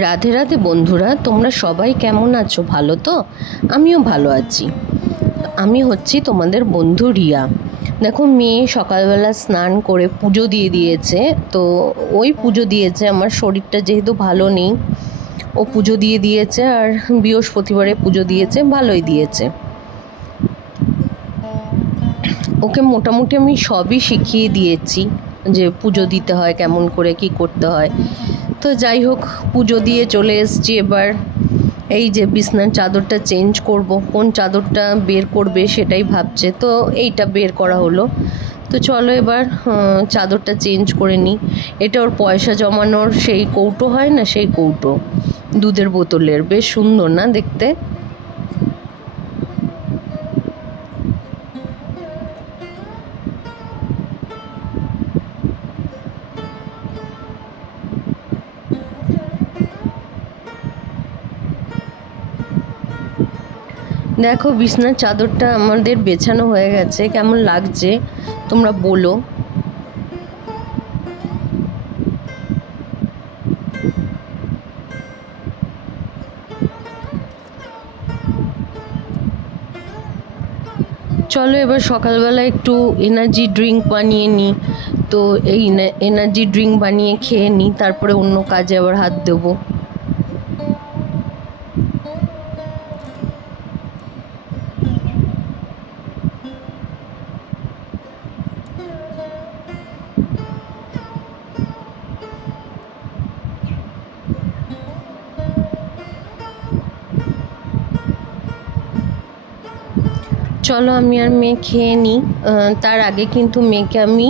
রাধে রাধে বন্ধুরা, তোমরা সবাই কেমন আছো? ভালো তো? আমিও ভালো আছি। আমি হচ্ছি তোমাদের বন্ধু রিয়া। দেখো, মেয়ে সকালবেলা স্নান করে পুজো দিয়ে দিয়েছে। তো ওই পুজো দিয়েছে, আমার শরীরটা যেহেতু ভালো নেই, ও পুজো দিয়ে দিয়েছে। আর বৃহস্পতিবারে পুজো দিয়েছে, ভালোই দিয়েছে। ওকে মোটামুটি আমি সবই শিখিয়ে দিয়েছি, যে পুজো দিতে হয়, কেমন করে কি করতে হয়। তো যাই হোক, পুজো দিয়ে চলে এসেছি। এবার এই যে বিছনার চাদরটা চেঞ্জ করব, কোন চাদরটা বের করবে সেটাই ভাবছে। তো এইটা বের করা হলো। তো চলো এবার চাদরটা চেঞ্জ করে নিই। এটা ওর পয়সা জমানোর সেই কৌটো হয় না, সেই কৌটো, দুধের বোতলের, বেশ সুন্দর না দেখতে? দেখো, বিছনার চাদরটা আমাদের বেছানো হয়ে গেছে। কেমন লাগছে তোমরা বলো। চলো এবার সকালবেলা একটু এনার্জি ড্রিঙ্ক বানিয়ে নিই। তো এই এনার্জি ড্রিঙ্ক বানিয়ে খেয়ে নিই, তারপরে অন্য কাজে আবার হাত দেবো। চলো আমি আর মেয়ে খেয়ে নিই। তার আগে কিন্তু মেয়েকে আমি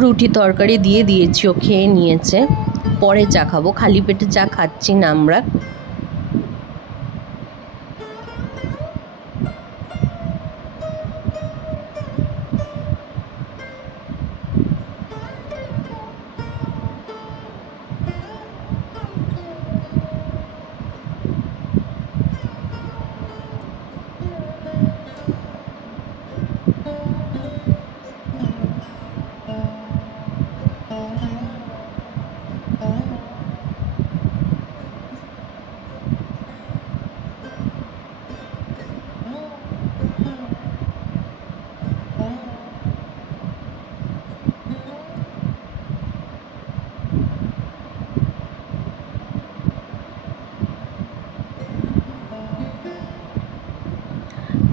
রুটি তরকারি দিয়ে দিয়েছি, ও খেয়ে নিয়েছে। পরে চা খাবো, খালি পেটে চা খাচ্ছি না আমরা।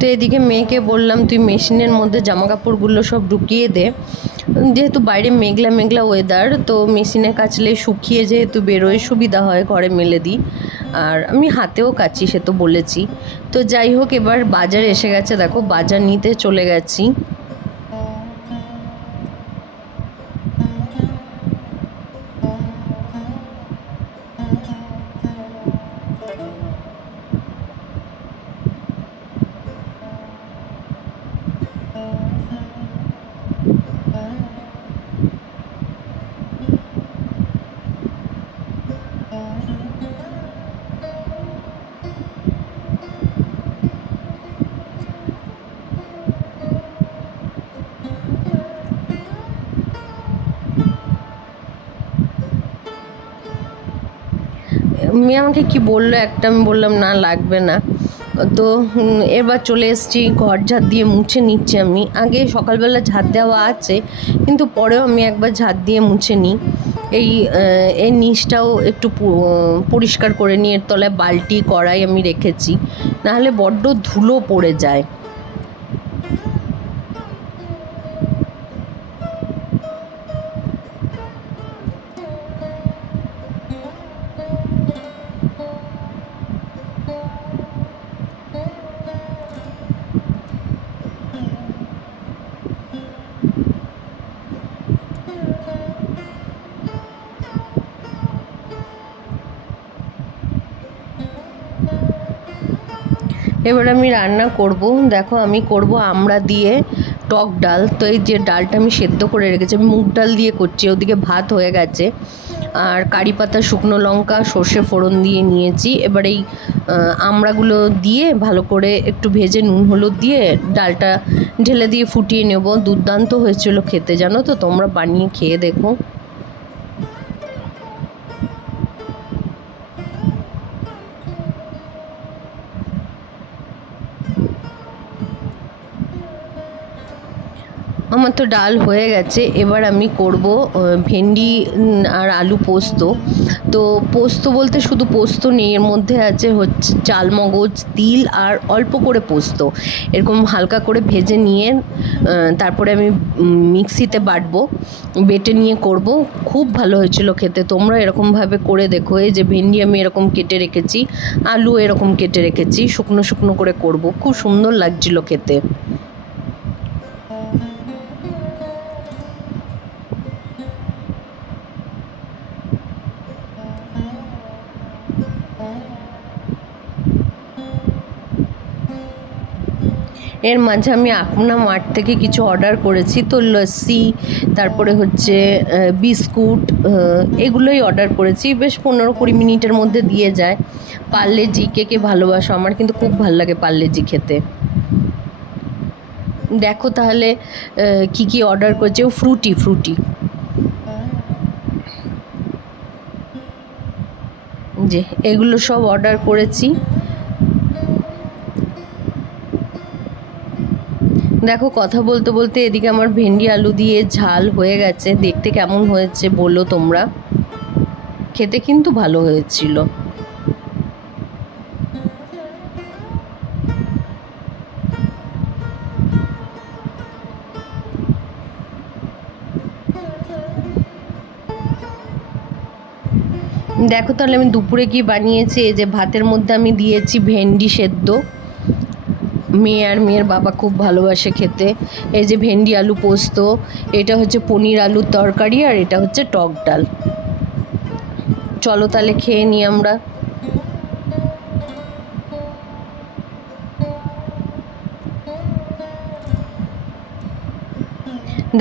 তো এদিকে মেয়েকে বললাম, তুই মেশিনের মধ্যে জামা কাপড়গুলো সব ঢুকিয়ে দে। যেহেতু বাইরে মেঘলা মেঘলা ওয়েদার, তো মেশিনে কাচলে শুকিয়ে যেহেতু বেরোয়, সুবিধা হয়, ঘরে মেলে দিই। আর আমি হাতেও কাচি, সে তো বলেছি। তো যাই হোক, এবার বাজার এসে গেছে, দেখো বাজার নিতে চলে গেছি। মেয়ে আমাকে কি বললো একটা, আমি বললাম না লাগবে না। তো এবার চলে এসেছি, ঘর ঝাড় দিয়ে মুছে নিচ্ছি। আমি আগে সকালবেলা ঝাড় দেওয়া আছে, কিন্তু পরেও আমি একবার ঝাড় দিয়ে মুছে নিই। এই এর নিচটাও একটু পরিষ্কার করে নিই। এর তলায় বালতি কড়াই আমি রেখেছি, নাহলে বড্ড ধুলো পড়ে যায়। এবার আমি রান্না করব। দেখো, আমি করব আমড়া দিয়ে টক ডাল। তো এই যে ডালটা আমি সেদ্ধ করে রেখেছি, আমি মুগ ডাল দিয়ে করছি। ওদিকে ভাত হয়ে গেছে। আর কারি পাতা, শুকনো লঙ্কা, সর্ষে ফোড়ন দিয়ে নিয়েছি। এবার এই আমড়াগুলো দিয়ে ভালো করে একটু ভেজে নুন হলুদ দিয়ে ডালটা ঢেলে দিয়ে ফুটিয়ে নেব। দুর্দান্ত হয়েছিল খেতে, জানো তো, তোমরা বানিয়ে খেয়ে দেখো। আমার তো ডাল হয়ে গেছে, এবার আমি করব ভেন্ডি আর আলু পোস্ত। তো পোস্ত বলতে শুধু পোস্ত নেই, এর মধ্যে আছে হচ্ছে চালমগজ, তিল আর অল্প করে পোস্ত। এরকম হালকা করে ভেজে নিয়ে তারপরে আমি মিক্সিতে বাটবো, বেটে নিয়ে করব। খুব ভালো হয়েছিল খেতে, তোমরা এরকমভাবে করে দেখো। এই যে ভেন্ডি আমি এরকম কেটে রেখেছি, আলু এরকম কেটে রেখেছি, শুকনো শুকনো করে করব, খুব সুন্দর লাগছিল খেতে। এর মাঝে আমি আপনা মার্ট থেকে কিছু অর্ডার করেছি, তো লস্যি, তারপরে হচ্ছে বিস্কুট, এগুলোই অর্ডার করেছি। বেশ 15-20 মিনিটের মধ্যে দিয়ে যায়। পার্লে-জি, কে কে ভালোবাসো? আমার কিন্তু খুব ভালো লাগে পার্লে-জি খেতে। দেখো তাহলে কি কি অর্ডার করেছে। ও ফ্রুটি, ফ্রুটি যে এগুলো সব অর্ডার করেছি। দেখো কথা বলতে বলতে এদিকে আমার ভেন্ডি আলু দিয়ে ঝাল হয়ে গেছে। দেখতে কেমন হয়েছে বলো তোমরা। খেতে কিন্তু ভালো হয়েছিল। দেখো তাহলে আমি দুপুরে কি বানিয়েছি। এই যে ভাতের মধ্যে আমি দিয়েছি ভেন্ডি সেদ্ধ, মেয়ে আর মেয়ের বাবা খুব ভালোবাসে খেতে। এই যে ভেন্ডি আলু পোস্ত, এটা হচ্ছে পনির আলুর তরকারি, আর এটা হচ্ছে টক ডাল। চলো তাহলে খেয়ে নিই আমরা।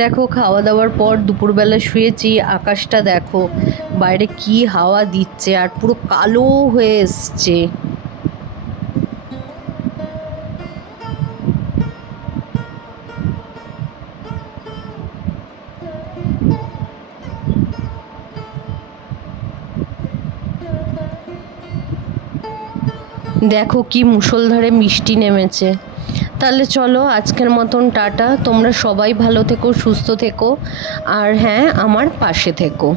দেখো খাওয়া দাওয়ার পর দুপুরবেলা শুয়েছি, আকাশটা দেখো বাইরে কি হাওয়া দিচ্ছে, আর পুরো কালো হয়ে এসছে। দেখো কি মুষলধারে বৃষ্টি নেমেছে। তাহলে চলো আজকের মতন টাটা। তোমরা সবাই ভালো থেকো, সুস্থ থেকো, আর হ্যাঁ, আমার পাশে থেকো।